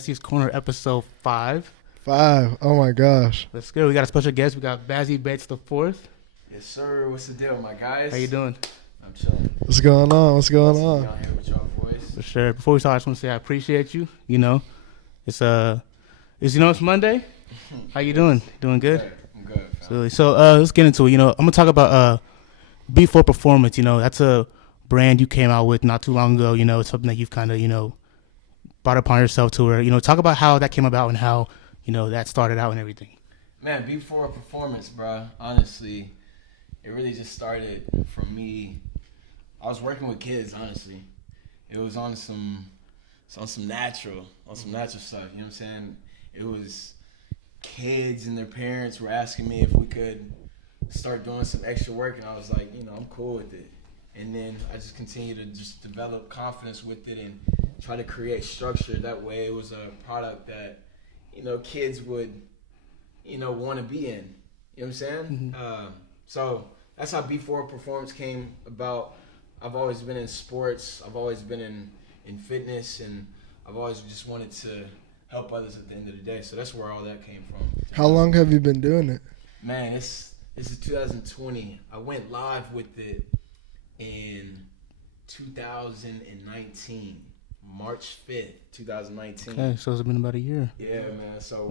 Bazie's Corner episode 5. 5. Oh my gosh. Let's go. We got a special guest. We got Bazie Bates the fourth. Yes, sir. What's the deal, my guys? How you doing? I'm chilling. What's going on? What's going on? Down here with y'all boys. For sure. Before we start, I just want to say I appreciate you. You know, it's it's Monday. How you doing? Doing good? I'm good. So let's get into it. You know, I'm gonna talk about B4 Performance. You know, that's a brand you came out with not too long ago. You know, it's something that you've kind of brought upon yourself to where talk about how that came about and how that started out and everything. Man, B4 Performance, bro. Honestly, it really just started from me. I was working with kids. Honestly, it was on some natural stuff. You know what I'm saying? It was kids and their parents were asking me if we could start doing some extra work, and I was like, I'm cool with it. And then I just continued to just develop confidence with it and try to create structure. That way it was a product that, kids would, want to be in. You know what I'm saying? Mm-hmm. So that's how B4 Performance came about. I've always been in sports. I've always been in fitness, and I've always just wanted to help others at the end of the day. So that's where all that came from. How long have you been doing it? Man, this is 2020. I went live with it in 2019, March 5th, 2019. Okay, so it's been about a year. Yeah, man. So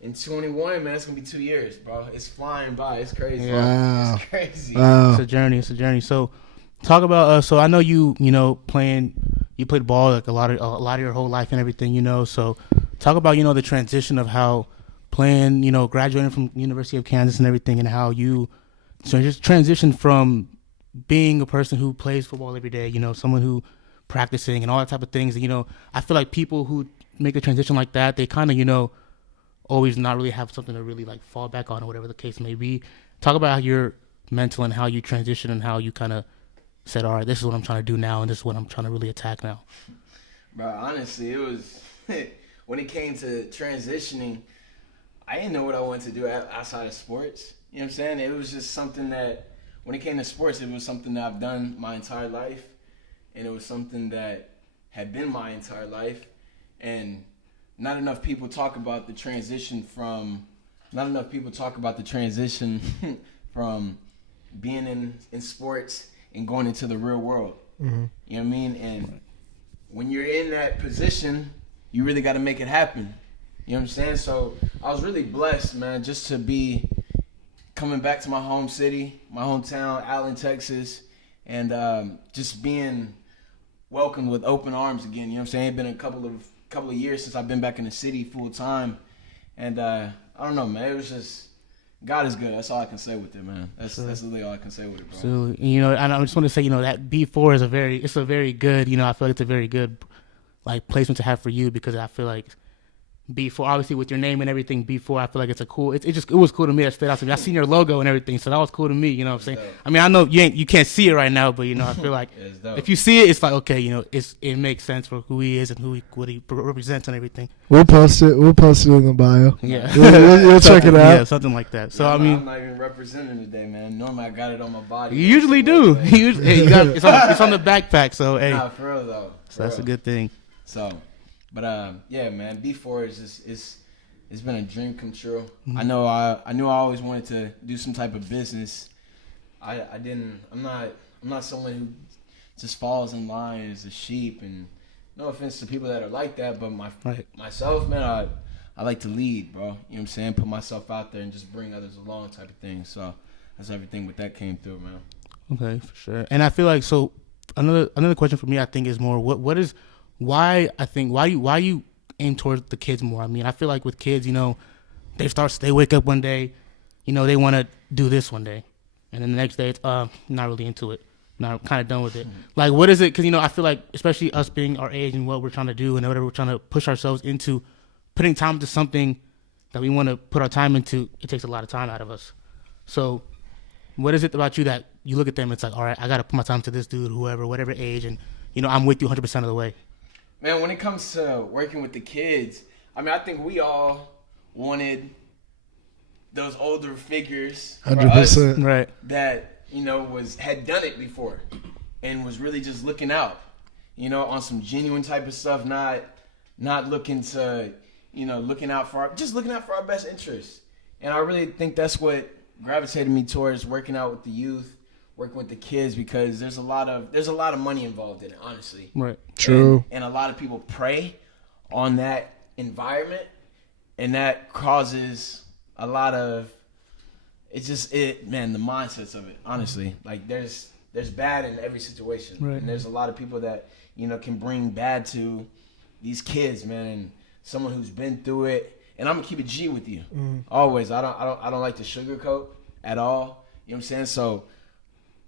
in 21, man, it's going to be 2 years, bro. It's flying by. It's crazy. Wow. It's crazy. Wow. It's a journey. So talk about so I know you played ball like a lot of your whole life and everything, so talk about the transition of how playing, graduating from University of Kansas and everything, and how you just transitioned from being a person who plays football every day, someone who practicing and all that type of things. I feel like people who make a transition like that, they kind of always not really have something to really like fall back on or whatever the case may be. Talk about how your mental and how you transition and how you kind of said, all right, this is what I'm trying to do now and this is what I'm trying to really attack now. Bro, honestly, it was when it came to transitioning, I didn't know what I wanted to do outside of sports. You know what I'm saying? It was just something that, when it came to sports, it was something that I've done my entire life, and it was something that had been my entire life, and not enough people talk about the transition from being in sports and going into the real world. Mm-hmm. You know what I mean? And when you're in that position, you really got to make it happen. You know what I'm saying? So I was really blessed, man, just to be coming back to my home city, my hometown, Allen, Texas, and just being welcomed with open arms again. You know what I'm saying? It's been a couple of years since I've been back in the city full time, and I don't know, man. It was just, God is good. That's all I can say with it, man. That's literally all I can say with it, bro. So and I just want to say, that B4 is a very good, I feel like it's a very good like placement to have for you, because I feel like B4, obviously with your name and everything, B4, I feel like it's a cool. It was cool to me. It stood out to me. I seen your logo and everything, so that was cool to me. You know what I'm saying? I mean, I know you can't see it right now, but I feel like if you see it, it's like okay, it makes sense for who he is and what he represents and everything. We'll post it in the bio. Yeah, you'll check it out. Yeah, something like that. So I'm not even representing today, man. Normally I got it on my body. You usually do. It's on the backpack. So hey, nah, for real though. So that's a good thing. So. But yeah, man, B4 it's been a dream come true. Mm-hmm. I knew I always wanted to do some type of business. I'm not someone who just falls in line as a sheep, and no offense to people that are like that, but myself, man, I like to lead, bro. You know what I'm saying? Put myself out there and just bring others along type of thing. So that's everything with that came through, man. Okay, for sure. And I feel like so another question for me, I think, is more why you aim towards the kids more. I mean, I feel like with kids, they wake up one day, they want to do this one day, and then the next day it's not really into it, not kind of done with it. Like, what is it? Because I feel like, especially us being our age and what we're trying to do and whatever we're trying to push ourselves into, putting time into something that we want to put our time into, it takes a lot of time out of us. So, what is it about you that you look at them? It's like, all right, I got to put my time to this dude, whatever age, and I'm with you 100% of the way. Man, when it comes to working with the kids, I mean, I think we all wanted those older figures for 100%. us Right. that, had done it before and was really just looking out, on some genuine type of stuff, not not looking to, looking out for our best interests. And I really think that's what gravitated me towards working out with the youth, working with the kids, because there's a lot of money involved in it, honestly. Right. True. And a lot of people prey on that environment, and that causes a lot of the mindsets of it, honestly. Like there's bad in every situation. Right. And there's a lot of people that, can bring bad to these kids, man, and someone who's been through it. And I'm gonna keep it G with you. Always. I don't like to sugarcoat at all. You know what I'm saying? So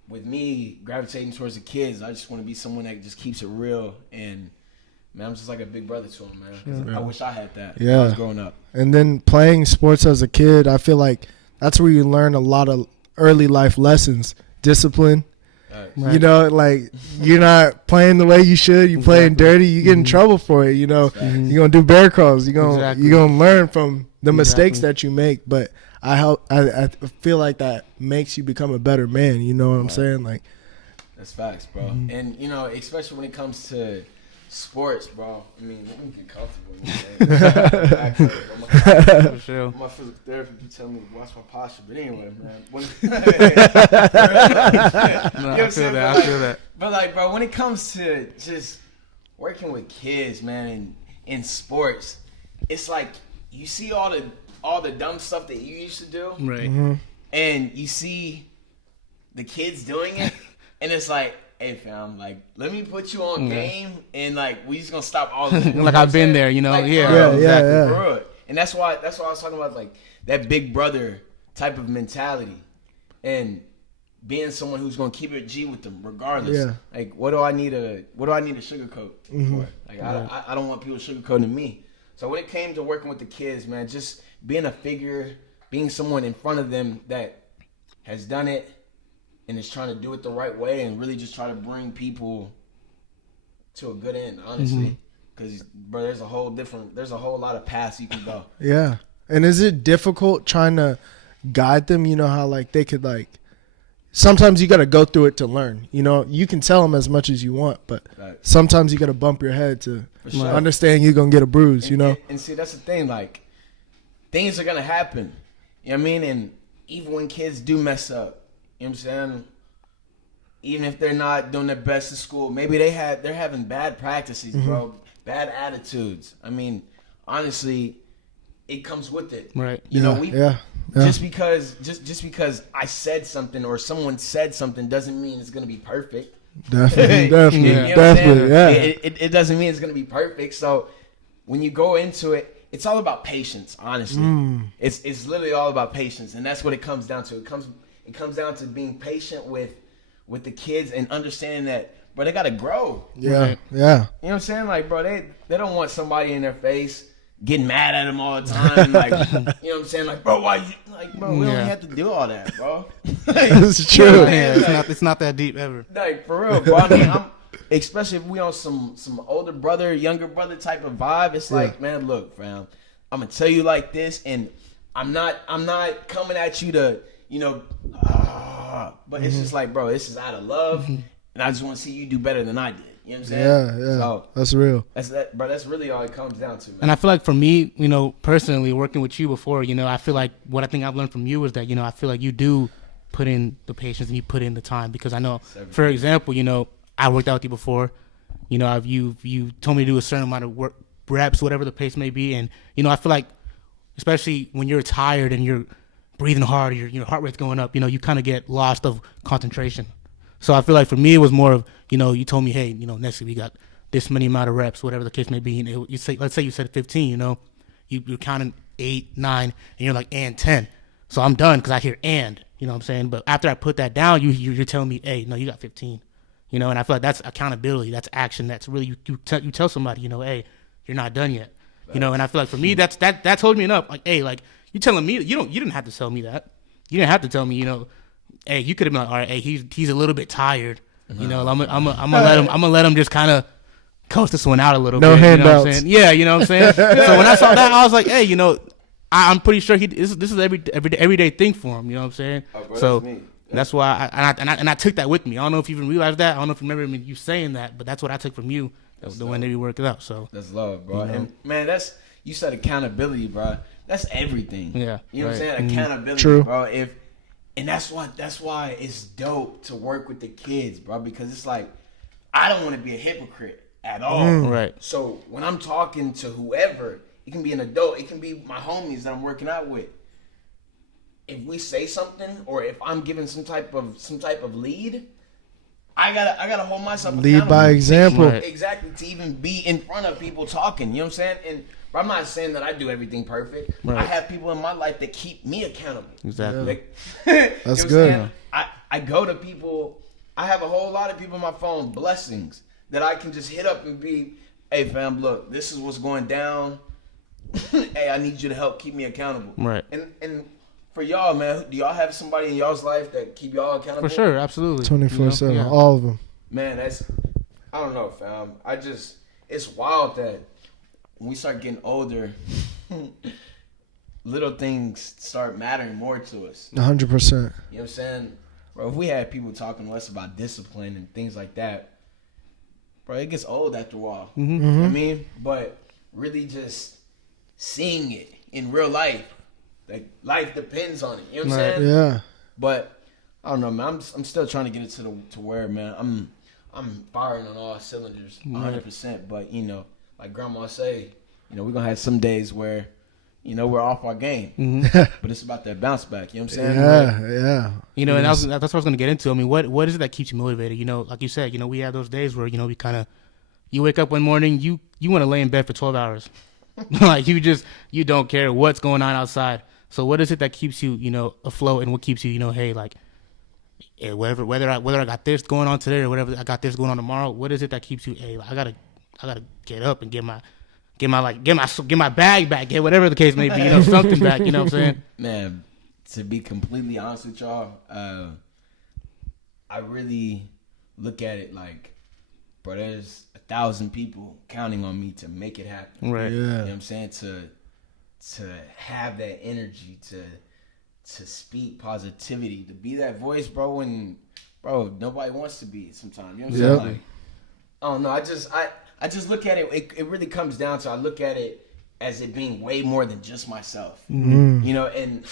with me gravitating towards the kids, I just want to be someone that just keeps it real. And man, I'm just like a big brother to them, man. I wish I had that when I was growing up. And then playing sports as a kid, I feel like that's where you learn a lot of early life lessons. Discipline. Right. You know, like you're not playing the way you should. You're playing dirty. You get in trouble for it. You know, you're gonna do bear crawls. You're gonna learn from the mistakes that you make. But I feel like that makes you become a better man. You know what I'm saying? Like that's facts, bro. And especially when it comes to sports, bro. I mean, let me get comfortable. For sure. My physical therapist tell me to watch my posture, but anyway, man. I feel that. But like, bro, when it comes to just working with kids, man, and in sports, it's like you see all the dumb stuff that you used to do, right? And you see the kids doing it, and it's like, hey fam, like let me put you on game, and like we just gonna stop all this. Like I've been there, Like, yeah. And that's why I was talking about, like that big brother type of mentality, and being someone who's gonna keep it G with them regardless. Yeah. Like what do I need to sugarcoat for? Like I don't want people sugarcoating me. So when it came to working with the kids, man, just being a figure, being someone in front of them that has done it and is trying to do it the right way, and really just try to bring people to a good end, honestly. Because, bro, there's a whole lot of paths you can go. Yeah. And is it difficult trying to guide them? You know how, like, they could, like, sometimes you got to go through it to learn. You know, you can tell them as much as you want, but sometimes you got to bump your head to understand you're going to get a bruise, you know? And see, that's the thing. Like, things are going to happen. You know what I mean? And even when kids do mess up, you know what I'm saying? Even if they're not doing their best in school, maybe they're having bad practices, bro. Bad attitudes. I mean, honestly, it comes with it. Right. You know, just because I said something or someone said something doesn't mean it's gonna be perfect. Definitely. You know Definitely. Yeah. It doesn't mean it's gonna be perfect. So when you go into it, it's all about patience, honestly. It's literally all about patience, and that's what it comes down to. It comes down to being patient with the kids and understanding that, bro, they gotta grow. Yeah. Yeah. You know what I'm saying? Like, bro, they don't want somebody in their face getting mad at them all the time. And like, you know what I'm saying? Like, bro, why you like, bro, we don't have to do all that, bro. It's true. You know what I mean? It's not that deep ever. Like, for real, bro. I mean, especially if we on some older brother, younger brother type of vibe, it's like, man, look, fam, I'm gonna tell you like this, and I'm not coming at you to, but it's just like, bro, this is out of love. And I just want to see you do better than I did. You know what I'm saying? Yeah. So, that's real. That's really all it comes down to, man. And I feel like for me, personally, working with you before, I feel like what I think I've learned from you is that, I feel like you do put in the patience and you put in the time. Because I know, for example, I worked out with you before. You told me to do a certain amount of work, reps, whatever the pace may be. And, I feel like, especially when you're tired and you're breathing hard, your heart rate's going up, you kind of get lost of concentration. So I feel like for me, it was more of, you told me, hey, next week we got this many amount of reps, whatever the case may be. And let's say you said 15, you're counting 8, 9, and you're like, and 10. So I'm done because I hear and, you know what I'm saying? But after I put that down, you're telling me, hey, no, you got 15. And I feel like that's accountability, that's action, that's really, you tell somebody, hey, you're not done yet. And I feel like for me, that told me enough. Like, hey, like, you telling me, you didn't have to tell me that. You didn't have to tell me, hey, you could have been like, all right, hey, he's a little bit tired. I'm gonna let him just kind of coast this one out a little bit. No handouts. You know what I'm saying? Yeah, you know what I'm saying? So when I saw that, I was like, hey, I'm pretty sure this is everyday thing for him. You know what I'm saying? Oh, bro, so that's why I took that with me. I don't know if you even realized that. I don't know if you remember you saying that, but that's what I took from you. the way they be working out. So that's love, bro. You know? And man, you said accountability, bro. That's everything. Yeah, you know what I'm saying? Mm-hmm. Accountability, True. bro. And that's why it's dope to work with the kids, bro. Because it's like I don't want to be a hypocrite at all. Right. So when I'm talking to whoever, it can be an adult, it can be my homies that I'm working out with. If we say something, or if I'm giving some type of lead, I gotta hold myself Lead accountable. by example. Right. Exactly, to even be in front of people talking. You know what I'm saying? And but I'm not saying that I do everything perfect. Right. I have people in my life that keep me accountable. Exactly. Like, That's you know good. I go to people. I have a whole lot of people on my phone, blessings, that I can just hit up and be, hey fam, look, this is what's going down. Hey, I need you to help keep me accountable. Right. And for y'all, man, do y'all have somebody in y'all's life that keep y'all accountable? For sure, absolutely. 24/7, Yeah. all of them. Man, I don't know, fam. It's wild that when we start getting older, little things start mattering more to us. 100%. You know what I'm saying? Bro, if we had people talking to us about discipline and things like that, bro, it gets old after a while. Mm-hmm. You know what I mean? But really just seeing it in real life, like life depends on it. You know what I'm saying? Yeah. But I don't know, man. I'm still trying to get it to where, man, I'm firing on all cylinders, 100%. But you know, like Grandma say, you know, we're gonna have some days where, you know, we're off our game. Mm-hmm. But it's about that bounce back. You know what I'm saying? Yeah. You know, and that's what I was gonna get into. I mean, what is it that keeps you motivated? You know, like you said, you know, we have those days where, you know, you wake up one morning, you want to lay in bed for 12 hours, like you don't care what's going on outside. So what is it that keeps you, you know, afloat, and what keeps you, you know, hey, like, yeah, whether I got this going on today or whatever I got this going on tomorrow, what is it that keeps you? Hey, I gotta get up and get my bag back, get whatever the case may be, you know, something back. You know what I'm saying? Man, to be completely honest with y'all, I really look at it like, bro, there's 1,000 people counting on me to make it happen. Right. Yeah. You know what I'm saying? To have that energy, to speak positivity, to be that voice, bro, when, bro, nobody wants to be it sometimes. You know what I'm saying? Like, I don't know. I just look at it. It really comes down to, I look at it as it being way more than just myself. Mm-hmm. You know, and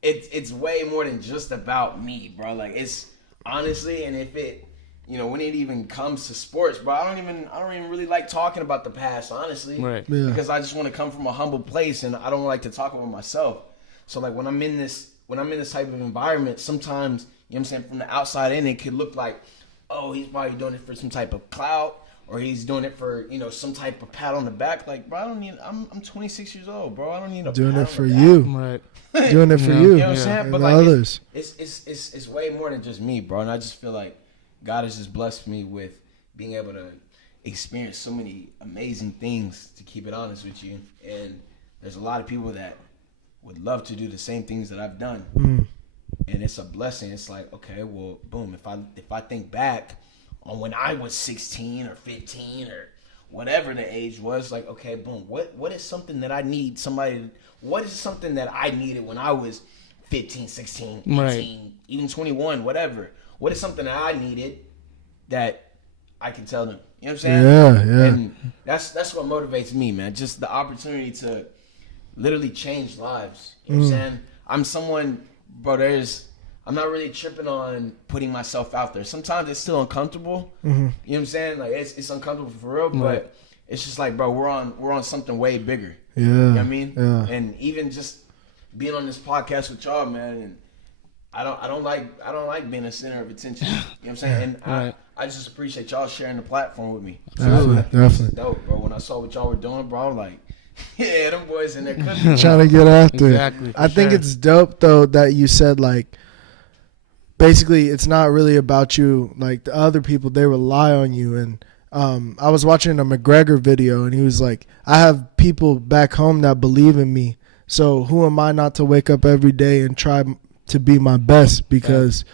it's way more than just about me, bro. Like, it's honestly, and if it, you know, when it even comes to sports, bro, I don't even really like talking about the past, honestly. Right. Yeah. Because I just want to come from a humble place, and I don't like to talk about myself. So like when I'm in this type of environment, sometimes, you know what I'm saying, from the outside in, it could look like, oh, he's probably doing it for some type of clout, or he's doing it for, you know, some type of pat on the back. Like, bro, I'm 26 years old, bro. I don't need a Doing pat it on for the back. you. Right. Doing it for Yeah. you. You know what I'm saying? And But like, others. it's way more than just me, bro. And I just feel like God has just blessed me with being able to experience so many amazing things, to keep it honest with you. And there's a lot of people that would love to do the same things that I've done. And it's a blessing. It's like, okay, well, boom, if I think back on when I was 16 or 15 or whatever the age was, like, okay, boom, what is something that I need what is something that I needed when I was 15, 16, 18, Right. even 21, whatever. What is something that I needed that I can tell them? You know what I'm saying? Yeah. And that's what motivates me, man. Just the opportunity to literally change lives. You know what I'm saying? I'm someone, bro, I'm not really tripping on putting myself out there. Sometimes it's still uncomfortable. You know what I'm saying? Like, it's uncomfortable for real, Right. but it's just like, bro, we're on something way bigger. Yeah. You know what I mean? Yeah. And even just being on this podcast with y'all, man, and I don't like being a center of attention. You know what I'm saying? And Right. I just appreciate y'all sharing the platform with me. Definitely. It's Definitely. dope, bro. When I saw what y'all were doing, bro, I was like, yeah, them boys in there cooking. Trying to get after it. Exactly. I think sure. it's dope though that you said, like, basically it's not really about you. Like, the other people, they rely on you. And I was watching a McGregor video, and he was like, I have people back home that believe in me, so who am I not to wake up every day and try to be my best, because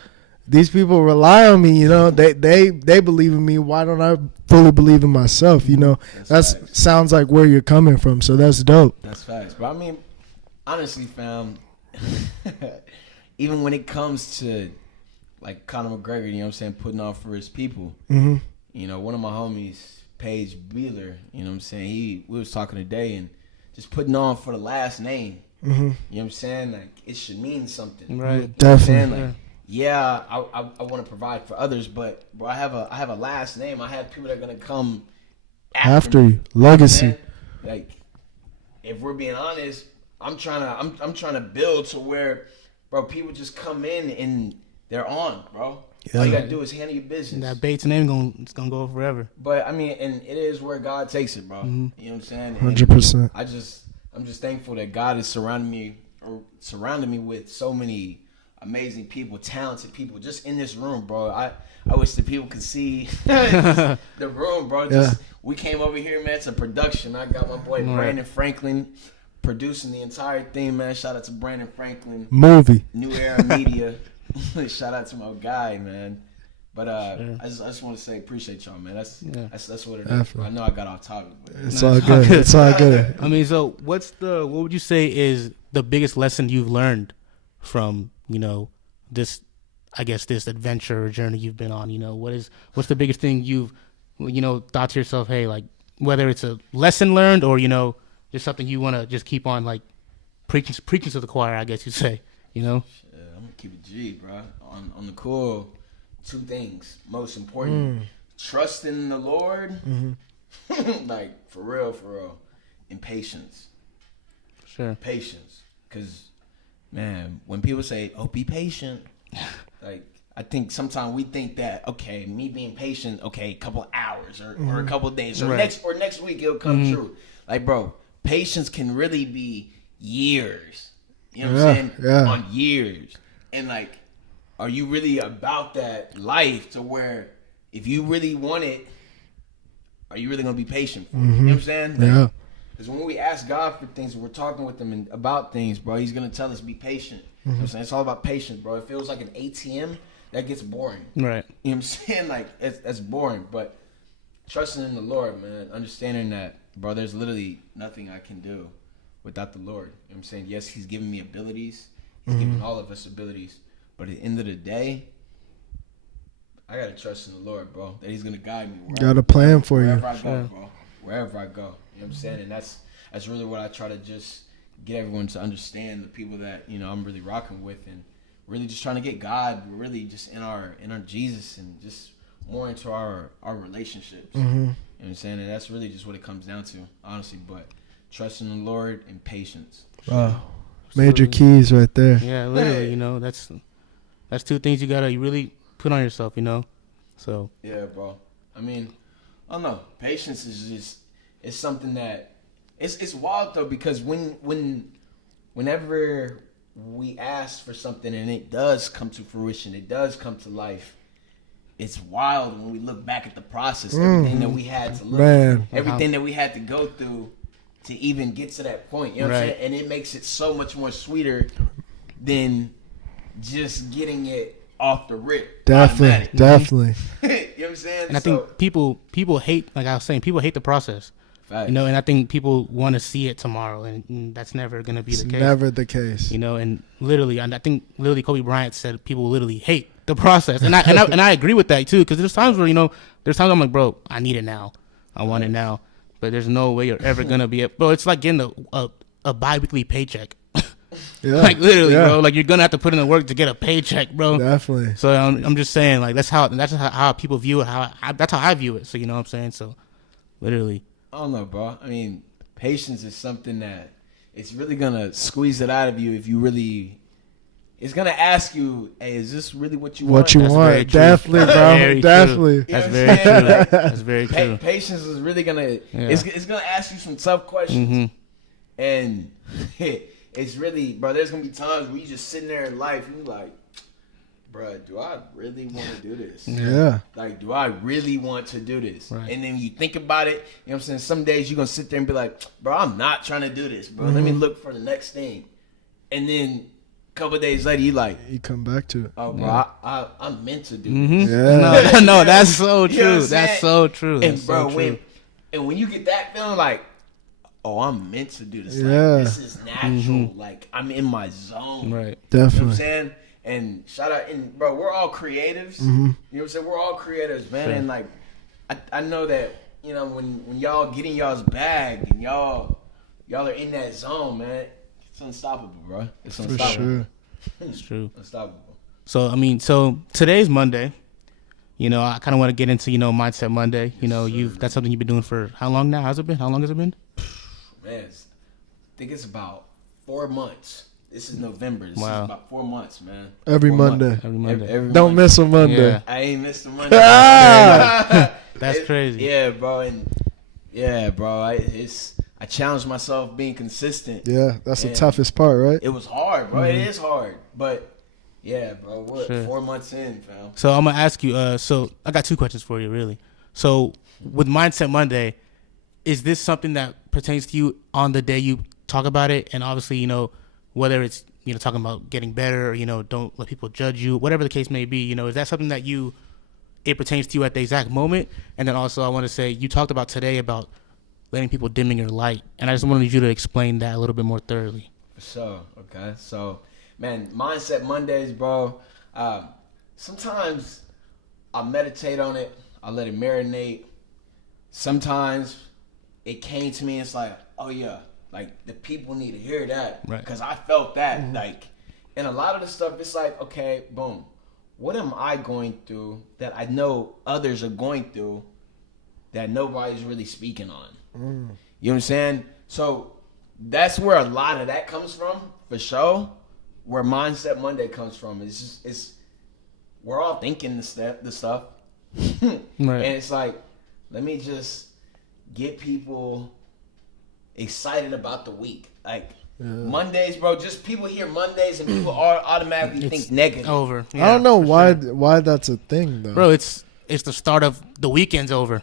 these people rely on me, you know. They believe in me. Why don't I fully believe in myself, you know? That's sounds like where you're coming from, so that's dope. That's facts. But I mean, honestly, fam, even when it comes to like Conor McGregor, you know what I'm saying, putting on for his people, Mm-hmm. you know, one of my homies, Paige Beeler, you know what I'm saying? We was talking today and just putting on for the last name. Mm-hmm. You know what I'm saying? Like, it should mean something. Right. You know what I'm saying? Definitely. Like, yeah, I want to provide for others, but bro, I have a last name. I have people that are gonna come after you. me. Legacy. You know, like, if we're being honest, I'm trying to build to where, bro, people just come in and they're on, bro. Yeah. All you gotta do is handle your business. And that Bates name it's gonna go forever. But I mean, and it is where God takes it, bro. Mm-hmm. You know what I'm saying? 100%. I'm just thankful that God is surrounding me with so many amazing people, talented people, just in this room, bro. I wish the people could see the room, bro. Just we came over here, man. It's a production. I got my boy Brandon Franklin producing the entire thing, man. Shout out to Brandon Franklin. Movie. New Era Media. Shout out to my guy, man. But I just want to say appreciate y'all, man. That's what it is. I know I got off topic, but It's all good. It's all good. I mean, so what would you say is the biggest lesson you've learned from, you know, this adventure or journey you've been on? You know, what's the biggest thing you've, you know, thought to yourself, hey, like, whether it's a lesson learned or, you know, just something you want to just keep on, like, preaching to the choir, I guess you'd say, you know? I'm gonna keep it G, bro. On the cool, two things most important: trust in the Lord, like for real, and patience. Sure. Patience, because man, when people say, "Oh, be patient," like I think sometimes we think that okay, me being patient, okay, a couple hours or a couple days or next week it'll come true. Like, bro, patience can really be years. You know what I'm saying? Yeah. On years. And like, are you really about that life to where if you really want it, are you really gonna be patient for it? You know what I'm saying? Like, Yeah. because when we ask God for things, we're talking with him about things, bro, he's gonna tell us be patient. You know what I'm saying? It's all about patience, bro. It feels like an ATM, that gets boring. Right. You know what I'm saying? Like, that's boring. But trusting in the Lord, man, understanding that, bro, there's literally nothing I can do without the Lord. You know what I'm saying? Yes, he's given me abilities. He's given all of us abilities. But at the end of the day, I got to trust in the Lord, bro, that he's going to guide me. Got a plan for you. Wherever I go, bro. Wherever I go. You know what I'm saying? And that's really what I try to just get everyone to understand, the people that, you know, I'm really rocking with, and really just trying to get God really just in our Jesus and just more into our relationships. You know what I'm saying? And that's really just what it comes down to, honestly. But trusting the Lord and patience. Wow. Major keys right there. Yeah, literally, you know, that's two things you really put on yourself, you know. So yeah, bro. I mean, I don't know. Patience is just, it's something that it's wild though, because whenever we ask for something and it does come to fruition, it does come to life, it's wild when we look back at the process, everything that we had to look, everything that we had to go through to even get to that point. You know what I'm saying? And it makes it so much more sweeter than just getting it off the rip. Definitely. You know what I'm saying? And I think people hate, like I was saying, people hate the process. Facts. You know, and I think people want to see it tomorrow, and that's never going to be the case. Never the case. You know, and I think literally Kobe Bryant said people literally hate the process, and I agree with that too, because there's times where, you know, I'm like, bro, I need it now, I want it now, but there's no way you're ever gonna be bro. It's like getting a bi-weekly paycheck. Yeah. Like literally, bro. Like you're gonna have to put in the work to get a paycheck, bro. Definitely. So I'm just saying, like that's how people view it. That's how I view it. So you know what I'm saying. So literally. I don't know, bro. I mean, patience is something that it's really gonna squeeze it out of you if you really. It's gonna ask you, "Hey, is this really what you want?" What you want? Definitely, bro. Definitely. That's very true. That's very true. Patience is really gonna. It's gonna ask you some tough questions, and it's really, bro. There's gonna be times where you just sitting there in life and you're like, bro, do I really want to do this? Yeah. Like, do I really want to do this? Right. And then you think about it, you know what I'm saying? Some days you're going to sit there and be like, bro, I'm not trying to do this, bro. Let me look for the next thing. And then a couple of days later, you like, you come back to it. oh, bro, I'm meant to do this. Yeah. No, that's so true. You know what I'm That's saying? so true. And, That's bro, so true. when you get that feeling like, oh, I'm meant to do this. Like, Yeah. this is natural. Like, I'm in my zone. Right. You know what I'm Definitely. saying? And shout out, and bro, we're all creatives. You know what I'm saying? We're all creatives, man. Sure. And like, I know that, you know, when y'all get in y'all's bag and y'all are in that zone, man, it's unstoppable, bro. It's unstoppable. For sure. It's true. Unstoppable. So, I mean, today's Monday. You know, I kind of want to get into, you know, Mindset Monday. You know, that's something you've been doing for how long now? How's it been? How long has it been? Man, I think it's about 4 months. This is November. This is about 4 months, man. Every 4 Monday. months. Every Monday. Every Don't Monday. miss a Monday. Yeah. I ain't missed a Monday. That's crazy. Yeah, bro. I challenged myself being consistent. Yeah, that's the toughest part, right? It was hard, bro. It is hard. But, yeah, bro. What? Sure. 4 months in, fam. So I'm going to ask you, so I got 2 questions for you, really. So with Mindset Monday, is this something that pertains to you on the day you talk about it? And obviously, you know, whether it's, you know, talking about getting better or, you know, don't let people judge you, whatever the case may be, you know, is that something that it pertains to you at the exact moment? And then also I want to say, you talked about today about letting people dimming your light. And I just wanted you to explain that a little bit more thoroughly. For sure. Okay. So, man, Mindset Mondays, bro. Sometimes I meditate on it. I let it marinate. Sometimes it came to me. It's like, oh yeah, like the people need to hear that, right? Because I felt that, like, and a lot of the stuff. It's like, okay, boom. What am I going through that I know others are going through that nobody's really speaking on? You know what I'm saying? So that's where a lot of that comes from, for sure. Where Mindset Monday comes from it's we're all thinking the stuff, right. And it's like, let me just get people excited about the week. Like Mondays, bro. Just people hear Mondays and people automatically think negative. Over. Yeah, I don't know why that's a thing though, bro. It's the start of the weekend's over.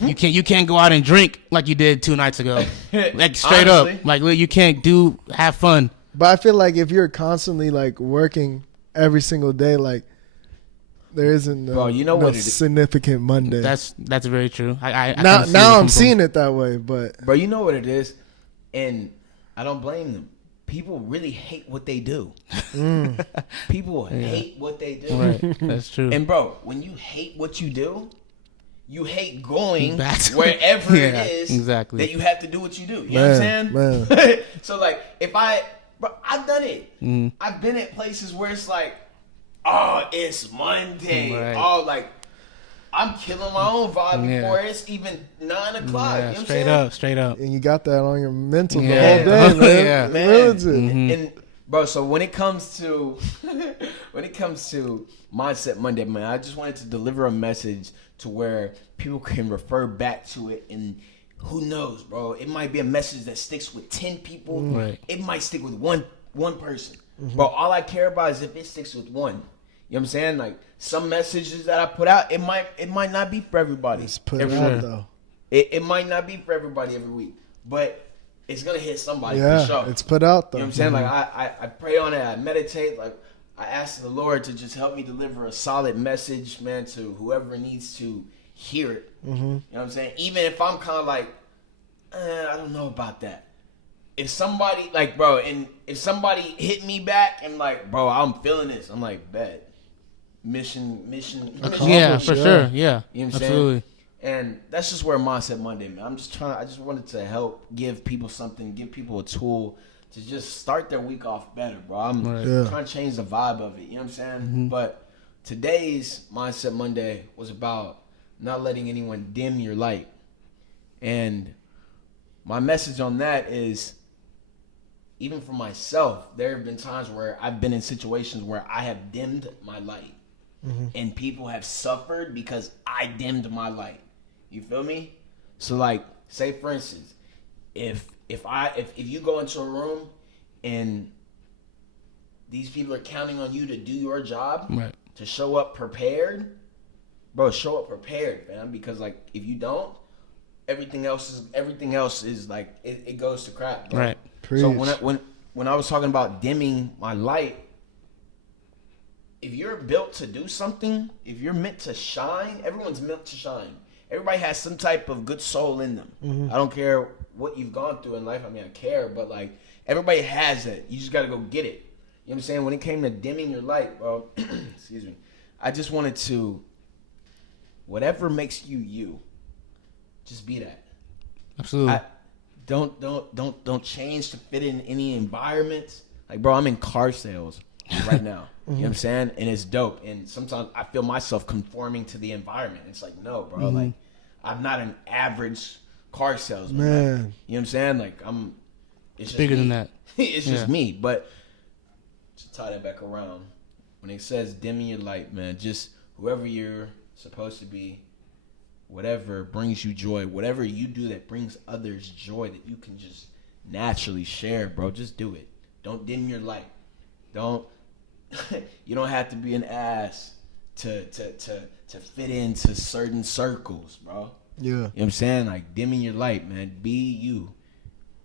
You can't go out and drink like you did 2 nights ago. Like straight honestly, up. Like you can't have fun. But I feel like if you're constantly like working every single day, like there isn't no significant Monday. That's very true. Now I'm seeing it that way, but bro, you know what it is, and I don't blame them. People really hate what they do. People hate what they do. Right. That's true. And bro, when you hate what you do, you hate going wherever it is that you have to do what you do. You know what I'm saying? So like, I've done it. I've been at places where it's like, oh, it's Monday. Right. Oh, like, I'm killing my own vibe before it's even 9 o'clock. Yeah, you know what I'm saying? Straight up. And you got that on your mental the whole day, man. Man. And bro, so when it comes to Mindset Monday, man, I just wanted to deliver a message to where people can refer back to it, and who knows, bro? It might be a message that sticks with 10 people. Right. It might stick with one person. But all I care about is if it sticks with one. You know what I'm saying? Like, some messages that I put out, it might not be for everybody. It's put out though. It might not be for everybody every week, but it's gonna hit somebody for sure. It's put out though. You know what I'm saying? Like I pray on it, I meditate, like I ask the Lord to just help me deliver a solid message, man, to whoever needs to hear it. You know what I'm saying? Even if I'm kind of like, I don't know about that. If somebody like, bro, and if somebody hit me back and like, bro, I'm feeling this, I'm like, bet. Mission. Yeah, for sure. Yeah, you know what I'm absolutely. Saying? And that's just where Mindset Monday, man. I just wanted to help give people something, give people a tool to just start their week off better, bro. I'm trying to change the vibe of it. You know what I'm saying? But today's Mindset Monday was about not letting anyone dim your light. And my message on that is, even for myself, there have been times where I've been in situations where I have dimmed my light. And people have suffered because I dimmed my light. You feel me? So like, say for instance, if you go into a room and these people are counting on you to do your job, right, to show up prepared, bro, show up prepared, man. Because like, if you don't, everything else is like it goes to crap, bro. Right. Preach. So when I was talking about dimming my light, if you're built to do something, if you're meant to shine, everyone's meant to shine. Everybody has some type of good soul in them. I don't care what you've gone through in life. I mean, I care, but like, everybody has it. You just got to go get it. You know what I'm saying? When it came to dimming your light, bro, excuse me, I just wanted to whatever makes you, just be that. Absolutely. Don't change to fit in any environment. Like, bro, I'm in car sales right now. You know what I'm saying? And it's dope. And sometimes I feel myself conforming to the environment. It's like, no, bro. Like, I'm not an average car salesman. Man. Like, you know what I'm saying? Like, it's bigger me. than that. It's just me. But to tie that back around, when it says dimming your light, man, just whoever you're supposed to be, whatever brings you joy, whatever you do that brings others joy that you can just naturally share, bro, just do it. Don't dim your light. You don't have to be an ass to fit into certain circles, bro. Yeah. You know what I'm saying? Like, dimming your light, man. Be you.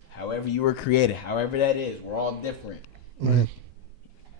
However you were created, however that is. We're all different. Right.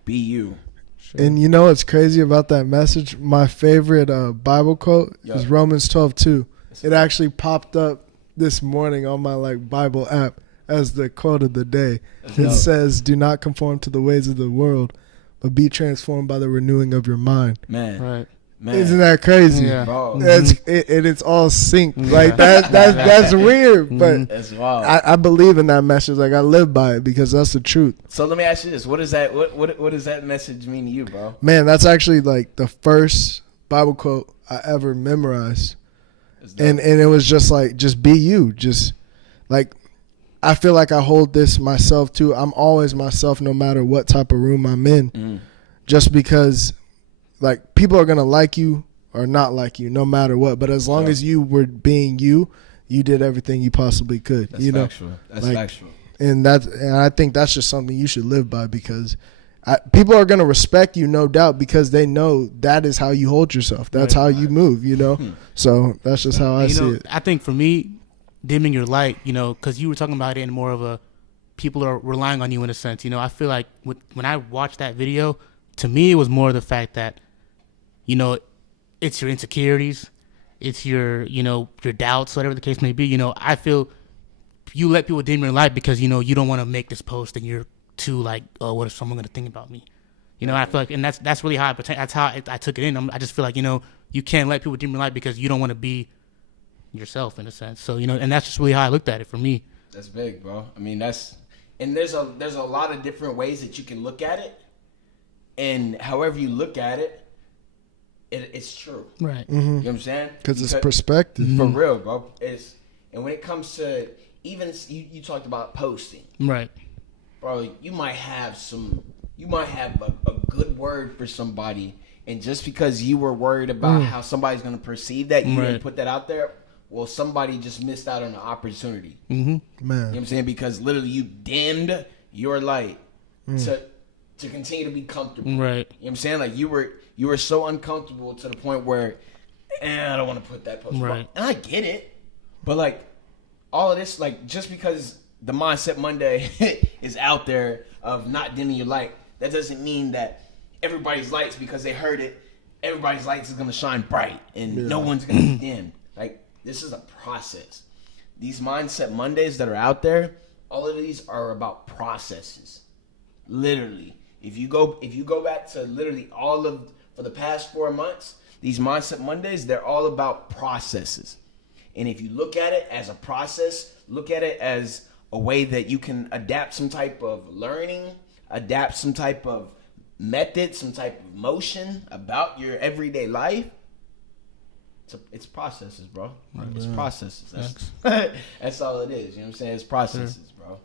Be you. Sure. And you know what's crazy about that message? My favorite Bible quote is Romans 12:2. It actually popped up this morning on my Bible app as the quote of the day. It says, "Do not conform to the ways of the world, but be transformed by the renewing of your mind." Man. Right. Man. Isn't that crazy? Yeah. Bro. It's all synced. Yeah. Like that's weird, but That's wild. I believe in that message. Like, I live by it because that's the truth. So let me ask you this: what does that message mean to you, bro? Man, that's actually the first Bible quote I ever memorized, and it was just be you. Just like, I feel like I hold this myself too. I'm always myself, no matter what type of room I'm in, just because. Like, people are going to like you or not like you no matter what. But as long as you were being you, you did everything you possibly could. That's factual. That's factual. And I think that's just something you should live by, because people are going to respect you, no doubt, because they know that is how you hold yourself. That's how you move, So that's just how I see it. I think for me, dimming your light, because you were talking about it in more of a people are relying on you in a sense. I feel like when I watched that video, to me, it was more the fact that, it's your insecurities, it's your doubts, whatever the case may be. I feel you let people dim your light because, you don't want to make this post and you're too oh, what is someone going to think about me? I feel like, and that's really how that's how I took it in. I just feel like, you can't let people dim your light because you don't want to be yourself in a sense. So, and that's just really how I looked at it for me. That's big, bro. I mean, and there's a lot of different ways that you can look at it. And however you look at it, it's true. Right. Mm-hmm. You know what I'm saying? Because it's perspective. For real, bro. And when it comes to, even you talked about posting. Right. Bro, you might have a good word for somebody, and just because you were worried about how somebody's going to perceive that, you didn't put that out there. Well, somebody just missed out on the opportunity. Man. You know what I'm saying? Because literally you dimmed your light to continue to be comfortable. Right. You know what I'm saying? Like, you were so uncomfortable to the point where, I don't want to put that post. Right. And I get it. But all of this, just because the Mindset Monday is out there of not dimming your light, that doesn't mean that everybody's lights, because they heard it, everybody's lights is going to shine bright and no one's going to be dim. This is a process. These Mindset Mondays that are out there, all of these are about processes. Literally. If you go back to literally for the past 4 months, these Mindset Mondays, they're all about processes. And if you look at it as a process, look at it as a way that you can adapt some type of learning, adapt some type of method, some type of motion about your everyday life. It's processes, bro. Right. It's processes. That's all it is. You know what I'm saying? It's processes, bro.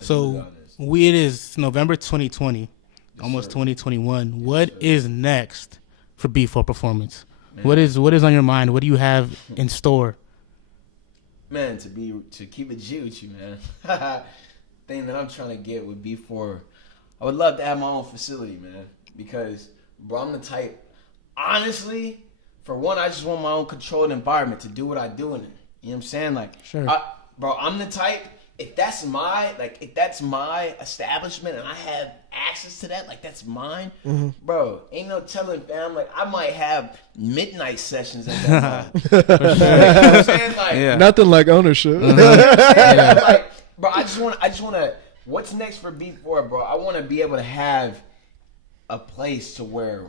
So it is November 2020. Almost 2021. What is next for B4 Performance? Man. What is on your mind? What do you have in store? Man, to keep it G with you, man. Thing that I'm trying to get would be I would love to have my own facility, man. Because, bro, I'm the type, honestly, for one, I just want my own controlled environment to do what I do in it. You know what I'm saying? Sure. Bro, I'm the type, if that's my establishment and I have access to that, that's mine, bro, ain't no telling, fam. I might have midnight sessions at that time. You know what I'm saying? Nothing like ownership. You know what I'm saying? Bro, I just want to, what's next for B4, bro? I want to be able to have a place to where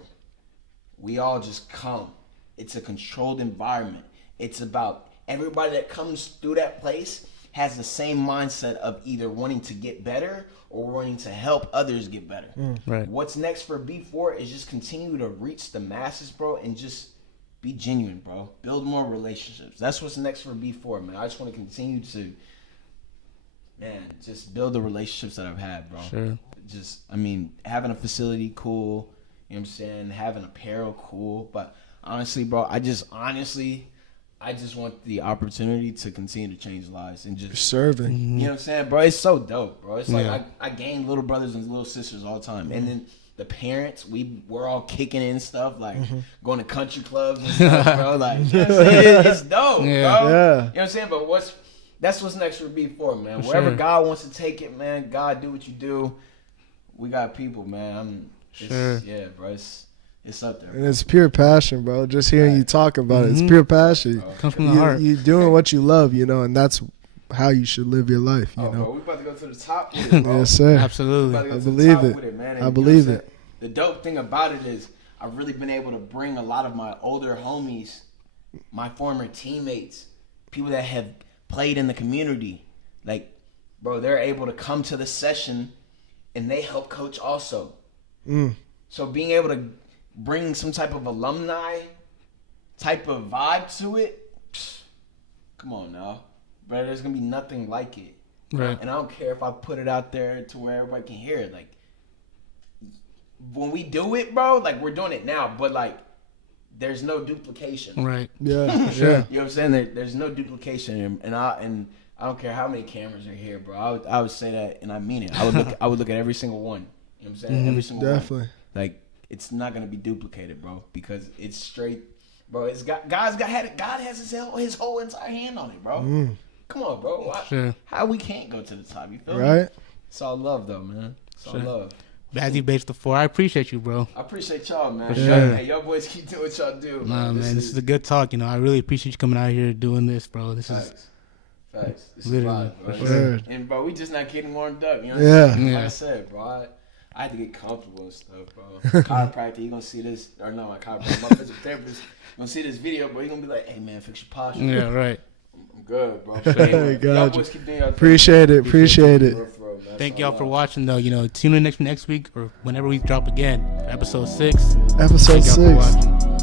we all just come It's a controlled environment. It's about everybody that comes through that place has the same mindset of either wanting to get better or wanting to help others get better. Right. What's next for B4 is just continue to reach the masses, bro, and just be genuine, bro. Build more relationships. That's what's next for B4, man. I just want to continue to, man, just build the relationships that I've had, bro. Sure. Just, I mean, having a facility, cool. You know what I'm saying? Having apparel, cool. But honestly, bro, I just want the opportunity to continue to change lives and just serving. You know what I'm saying, bro? It's so dope, bro. It's like I gain little brothers and little sisters all the time, and then the parents, we're all kicking in stuff like going to country clubs and stuff, bro. Like you know what I'm saying? It's dope, bro. You know what I'm saying? But that's what's next for B4, man. Wherever God wants to take it, man. God, do what you do. We got people, man. Yeah, bro. It's up there, bro. And it's pure passion, bro. Just hearing you talk about it, it's pure passion. Comes from the heart. You're doing what you love, you know, and that's how you should live your life, you know. Bro, we about to go to the top with it, bro. Yes, sir. Absolutely. I believe it. I believe it. The dope thing about it is I've really been able to bring a lot of my older homies, my former teammates, people that have played in the community. Like, bro, they're able to come to the session and they help coach also. So being able to bring some type of alumni type of vibe to it, come on now. Bro, there's going to be nothing like it. Right. And I don't care if I put it out there to where everybody can hear it. Like, when we do it, bro, like, we're doing it now, but, like, there's no duplication. Right. Yeah, sure. You know what I'm saying? There's no duplication. And I don't care how many cameras are here, bro. I would say that, and I mean it. I would look at every single one. You know what I'm saying? Every single definitely. one. Like, it's not going to be duplicated, bro, because it's straight, bro. It's got God has his whole entire hand on it, bro. Come on, bro. How we can't go to the top? You feel me? Right? It's all love, though, man. It's all love. Bazie Bates the 4. I appreciate you, bro. I appreciate y'all, man. Sure. Hey, y'all boys keep doing what y'all do. Nah, man, this is a good talk. You know, I really appreciate you coming out here doing this, bro. This is facts. This literally, is vibe, bro. Sure. And bro, we just not getting warmed up. You know what I'm saying? Yeah. Like I said, bro, I had to get comfortable and stuff, bro. Chiropractor, you gonna see this, or no, my chiropractor, my physical therapist, gonna see this video, bro. You gonna be like, hey man, fix your posture. Yeah, right. I'm good, bro. Y'all boys keep doing y'all thing. Appreciate it. Thank y'all for watching, though. You know, tune in next week or whenever we drop again. Episode 6. Episode Thank y'all 6. for watching.